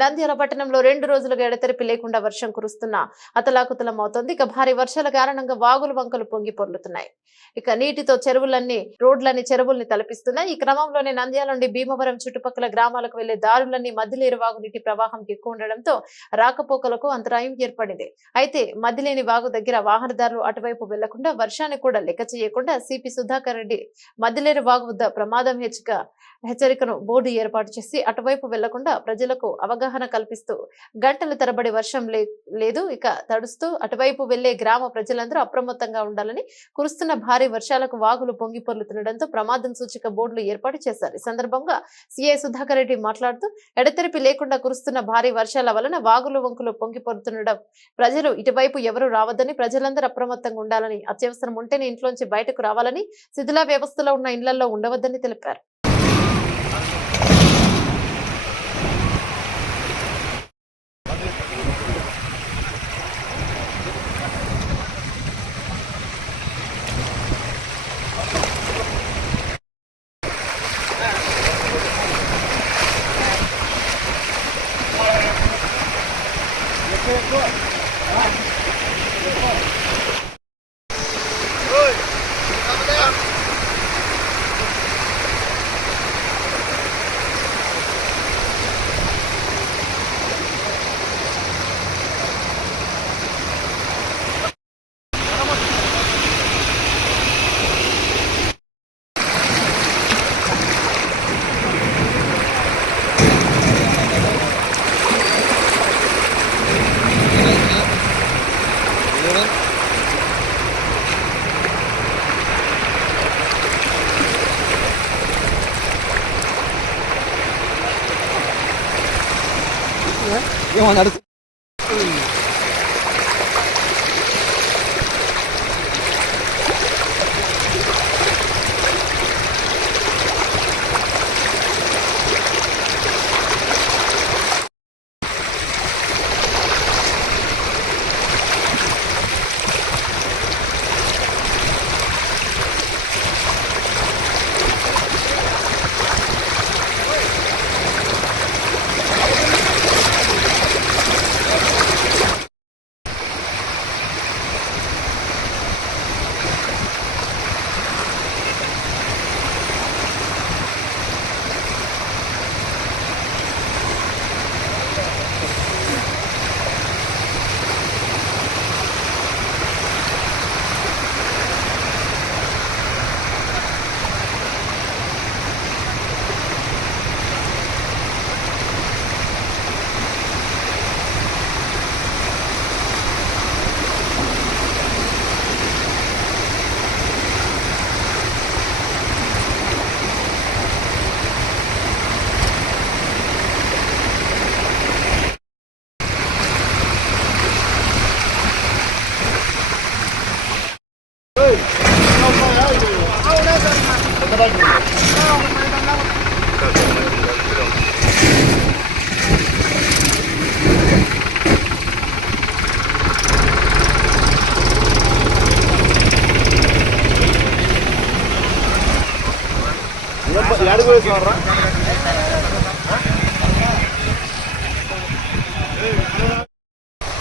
నంద్యాల పట్టణంలో 2 రోజులుగా ఎడతెరిపి లేకుండా వర్షం కురుస్తున్నా అతలాకుతలమవుతోంది. ఇక భారీ వర్షాల కారణంగా వాగులు వంకలు పొంగి పొర్లుతున్నాయి. ఇక నీటితో చెరువుల్ని తలపిస్తున్నాయి. ఈ క్రమంలోనే నంద్యాల నుండి భీమవరం చుట్టుపక్కల గ్రామాలకు వెళ్లే దారులన్నీ మధ్యలేరు వాగు నీటి ప్రవాహం ఎక్కువ ఉండడంతో రాకపోకలకు అంతరాయం ఏర్పడింది. అయితే మధ్యలేని వాగు దగ్గర వాహనదారులు అటువైపు వెళ్లకుండా వర్షాన్ని కూడా లెక్క చేయకుండా సిపి సుధాకర్ రెడ్డి మధ్యలేరు వాగు వద్ద ప్రమాదం హెచ్చరికను బోర్డు ఏర్పాటు చేసి అటువైపు వెళ్లకుండా ప్రజలకు అవగాహన కల్పిస్తూ గంటల తరబడి వర్షం లేదు ఇక తడుస్తూ అటువైపు వెళ్లే గ్రామ ప్రజలందరూ అప్రమత్తంగా ఉండాలని, కురుస్తున్న భారీ వర్షాలకు వాగులు పొంగి పొర్లుతుండటంతో ప్రమాదం సూచిక బోర్డులు ఏర్పాటు చేశారు. ఈ సందర్భంగా సిఐ సుధాకర్ రెడ్డి మాట్లాడుతూ ఎడతెరిపి లేకుండా కురుస్తున్న భారీ వర్షాల వలన వాగులు వంకులు పొంగి పొర్లుతుండడం ప్రజలు ఇటువైపు ఎవరు రావద్దని, ప్రజలందరూ అప్రమత్తంగా ఉండాలని, అత్యవసరం ఉంటేనే ఇంట్లోంచి బయటకు రావాలని, శిథిల వ్యవస్థలో ఉన్న ఇళ్లలో ఉండవద్దని తెలిపారు. ఏమన్నాడు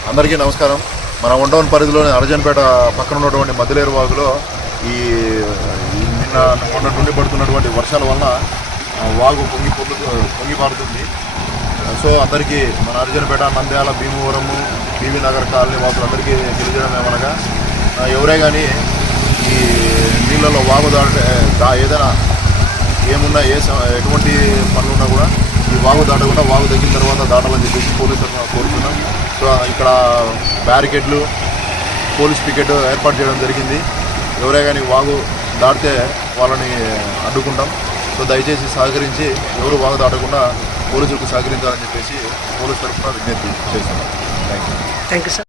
అందరికీ నమస్కారం. మన వండవన్ పరిధిలోని అరజన్పేట పక్కన ఉన్నటువంటి మధ్యలేరు వాగులో ఈ నిన్న మొన్నటి నుండి పడుతున్నటువంటి వర్షాల వలన వాగు పొంగి పారుతుంది. సో అందరికీ మన అరజన్పేట, నంద్యాల, భీమవరము, బీవీ నగర్ కాలనీ వాసులందరికీ తెలియజేయడం ఏమనగా, ఎవరే కానీ ఈ నీళ్ళలో వాగు ఏదైనా ఏమున్నా ఎటువంటి పనులున్నా కూడా ఈ వాగు దాటకుండా వాగు తగ్గిన తర్వాత దాటాలని చెప్పేసి పోలీసులను కోరుతున్నాం. సో ఇక్కడ బ్యారికేడ్లు, పోలీస్ పికెట్ ఏర్పాటు చేయడం జరిగింది. ఎవరే కానీ వాగు దాటితే వాళ్ళని అడ్డుకుంటాం. సో దయచేసి సహకరించి ఎవరు వాగు దాటకుండా పోలీసులకు సహకరించాలని చెప్పేసి పోలీసు తరఫున విజ్ఞప్తి చేస్తున్నాం. Thank you.